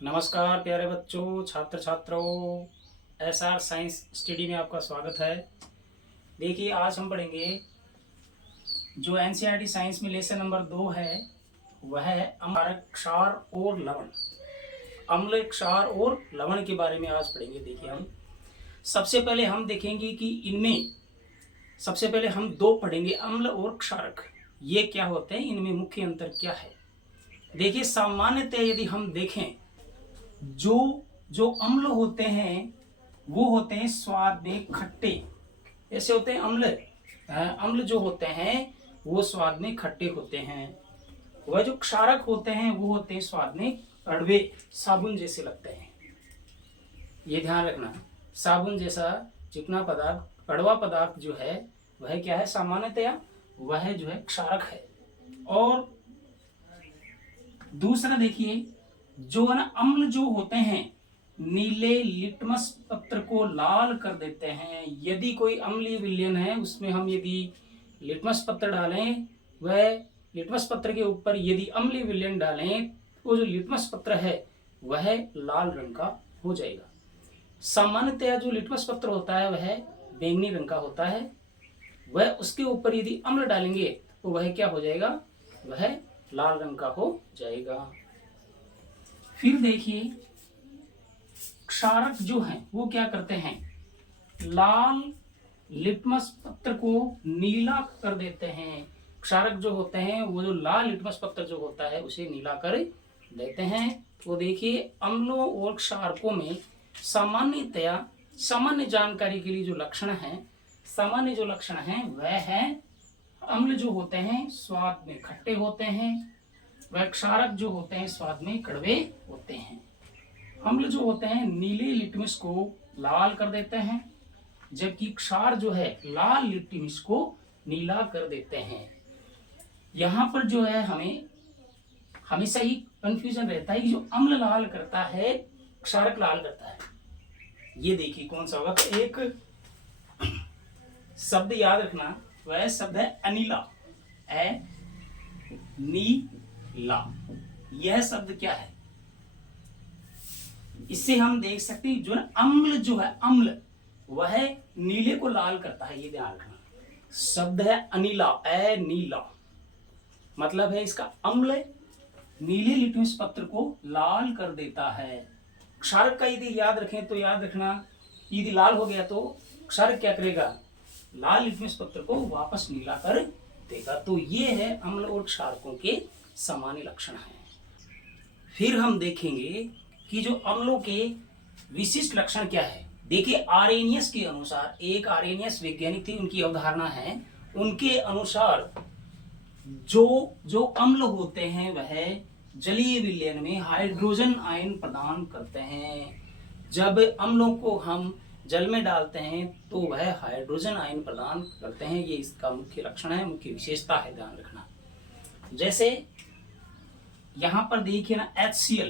नमस्कार प्यारे बच्चों, छात्र छात्राओं, एसआर साइंस स्टडी में आपका स्वागत है। देखिए, आज हम पढ़ेंगे जो एनसीईआरटी साइंस में लेसन नंबर 2 है, वह है अम्ल, क्षार और लवण। अम्ल, क्षार और लवण के बारे में आज पढ़ेंगे। देखिए, हम सबसे पहले हम देखेंगे कि इनमें सबसे पहले हम दो पढ़ेंगे, अम्ल और क्षारक। ये क्या होते हैं, इनमें मुख्य अंतर क्या है। देखिए, सामान्यतः यदि हम देखें, जो जो अम्ल होते हैं वो होते हैं स्वाद में खट्टे। ऐसे होते हैं अम्ल। अम्ल जो होते हैं वो स्वाद में खट्टे होते हैं। वह जो क्षारक होते हैं वो होते हैं स्वाद में कड़वे, साबुन जैसे लगते हैं। ये ध्यान रखना, साबुन जैसा चिकना पदार्थ, कड़वा पदार्थ जो है वह क्या है, सामान्यतया वह जो है क्षारक है। और दूसरा देखिए, जो है ना, अम्ल जो होते हैं नीले लिटमस पत्र को लाल कर देते हैं। यदि कोई अम्लीय विलयन है, उसमें हम यदि लिटमस पत्र डालें, वह लिटमस पत्र के ऊपर यदि अम्लीय विलयन डालें, वो जो लिटमस पत्र है वह लाल रंग का हो जाएगा। सामान्यतया जो लिटमस पत्र होता है वह बैंगनी रंग का होता है। वह उसके ऊपर यदि अम्ल डालेंगे तो वह क्या हो जाएगा, वह लाल रंग का हो जाएगा। फिर देखिए, क्षारक जो हैं वो क्या करते हैं, लाल लिटमस पत्र को नीला कर देते हैं। क्षारक जो होते हैं वो जो लाल लिटमस पत्र जो होता है उसे नीला कर देते हैं। तो देखिए, अम्लों और क्षारकों में सामान्यतया सामान्य जानकारी के लिए जो लक्षण है, सामान्य जो लक्षण है वह है, अम्ल जो होते हैं स्वाद में खट्टे होते हैं, वह क्षारक जो होते हैं स्वाद में कड़वे होते हैं। अम्ल जो होते हैं नीले लिटमस को लाल कर देते हैं, जबकि क्षार जो है लाल लिटमस को नीला कर देते हैं। यहाँ पर जो है हमें हमेशा ही कंफ्यूजन रहता है कि जो अम्ल लाल करता है क्षारक लाल करता है। ये देखिए कौन सा होगा, तो एक शब्द याद रखना, वह शब्द है अनिला, नीला। यह शब्द क्या है, इससे हम देख सकते हैं जो ना अम्ल जो है, अम्ल वह नीले को लाल करता है। ये ध्यान रखना, शब्द है अनिला, नीला, मतलब है इसका अम्ल नीले लिटमस पत्र को लाल कर देता है। क्षारक का यदि याद रखें तो याद रखना, यदि लाल हो गया तो क्षारक क्या करेगा, लाल लिटमस पत्र को वापस नीला कर देगा। तो ये है अम्ल और क्षारकों के सामान्य लक्षण हैं। फिर हम देखेंगे कि जो अम्लों के विशिष्ट लक्षण क्या है। देखिए, आरेनियस के अनुसार, एक आरेनियस वैज्ञानिक थे, उनकी अवधारणा है, उनके अनुसार जो अम्ल होते हैं वह जलीय विलयन में हाइड्रोजन आयन प्रदान करते हैं। जब अम्लों को हम जल में डालते हैं तो वह हाइड्रोजन आयन प्रदान करते हैं। ये इसका मुख्य लक्षण है, मुख्य विशेषता है, ध्यान रखना। जैसे यहाँ पर देखिए ना, HCl,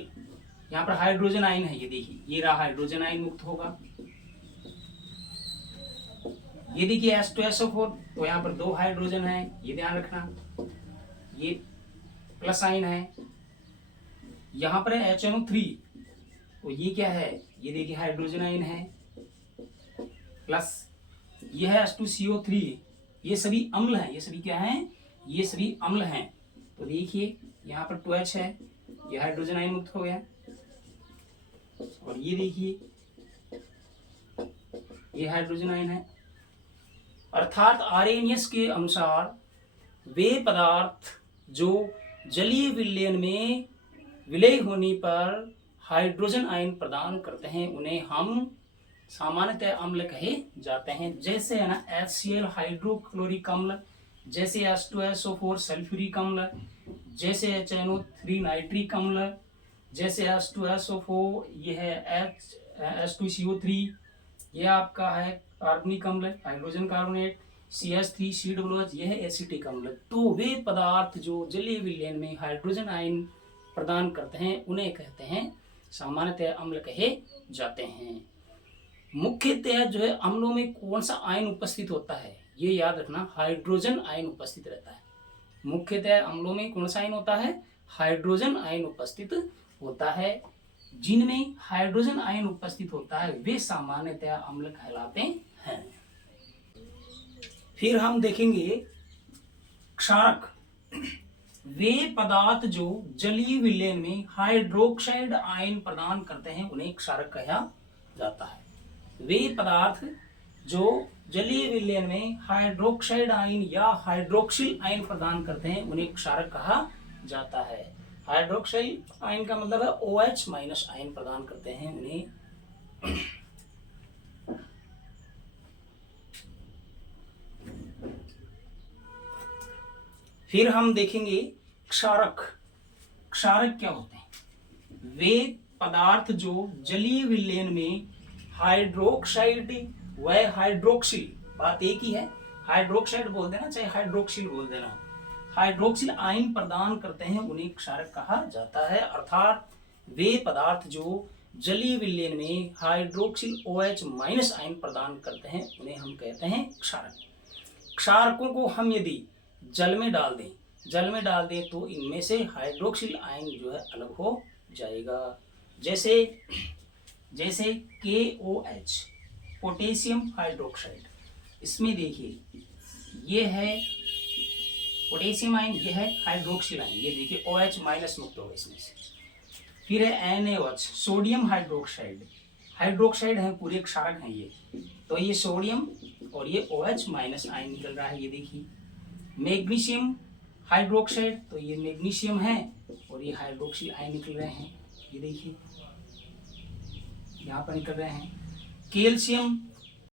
यहाँ पर हाइड्रोजन आयन है, ये देखिए, ये रहा हाइड्रोजन आयन मुक्त होगा। ये देखिए H2SO4, तो यहाँ पर 2 हाइड्रोजन है, ये ध्यान रखना, ये प्लस आयन है। यहाँ पर है HNO3, तो ये क्या है, ये देखिए हाइड्रोजन आयन है प्लस, ये है H2CO3, ये सभी अम्ल हैं, ये सभी क्या हैं, ये सभी अम्ल हैं। तो देखिए यहाँ पर 2H है, ये हाइड्रोजन आयन मुक्त हो गया, और ये देखिए ये हाइड्रोजन आयन है। अर्थात आरेनियस के अनुसार वे पदार्थ जो जलीय विलयन में विलय होने पर हाइड्रोजन आयन प्रदान करते हैं उन्हें हम सामान्यतः अम्ल कहे जाते हैं। जैसे है ना HCl हाइड्रोक्लोरिक अम्ल, जैसे H2SO4 सल्फ्यूरिक अम्ल, जैसे HNO3 नाइट्रिक अम्ल, जैसे H2SO4 ये है H2CO3, ये आपका है कार्बनिक अम्ल, हाइड्रोजन कार्बोनेट, CH3 COOH, यह है एसिटिक अम्ल। तो वे पदार्थ जो जलीय विलयन में हाइड्रोजन आयन प्रदान करते हैं उन्हें कहते हैं, सामान्यतः अम्ल कहे जाते हैं। मुख्यतः जो है अम्लों में कौन सा आयन उपस्थित होता है, ये याद रखना, हाइड्रोजन आयन उपस्थित रहता है। मुख्यतः अम्लों में कौन सा आयन होता है, हाइड्रोजन आयन उपस्थित होता है। जिनमें हाइड्रोजन आयन उपस्थित होता है वे सामान्यतया अम्ल कहलाते हैं। फिर हम देखेंगे क्षारक। वे पदार्थ जो जलीय विलयन में हाइड्रोक्साइड आयन प्रदान करते हैं उन्हें क्षारक कहा जाता है। वे पदार्थ जो जलीय विलयन में हाइड्रोक्साइड आयन या हाइड्रोक्सिल आयन प्रदान करते हैं उन्हें क्षारक कहा जाता है। हाइड्रोक्साइल आयन का मतलब है OH माइनस आयन प्रदान करते हैं उन्हें फिर हम देखेंगे क्षारक। क्षारक क्या होते हैं? वे पदार्थ जो जलीय विलयन में हाइड्रोक्साइड व हाइड्रोक्सिल, बात एक ही है, हाइड्रोक्साइड बोल देना चाहे हाइड्रोक्सिल बोल देना, हाइड्रोक्सिल आयन प्रदान करते हैं उन्हें क्षारक कहा जाता है। अर्थात वे पदार्थ जो जलीय विलयन में हाइड्रोक्सिल OH माइनस आयन प्रदान करते हैं उन्हें हम कहते हैं क्षारक। क्षारकों को हम यदि जल में डाल दें तो इनमें से हाइड्रोक्सिल आयन जो है अलग हो जाएगा। जैसे KOH पोटेशियम हाइड्रोक्साइड, इसमें देखिए ये है पोटेशियम आयन, ये है हाइड्रोक्सिल आयन, ये देखिए OH माइनस मुक्त होगा इसमें से। फिर है NaOH सोडियम हाइड्रोक्साइड, हाइड्रोक्साइड है पूरे क्षारक हैं ये, तो ये सोडियम और ये OH माइनस आयन निकल रहा है, ये देखिए। मैग्नीशियम हाइड्रोक्साइड, तो ये मैग्नीशियम है और ये हाइड्रोक्सिल आयन निकल रहे हैं, ये देखिए यहाँ पर निकल रहे हैं। कैल्शियम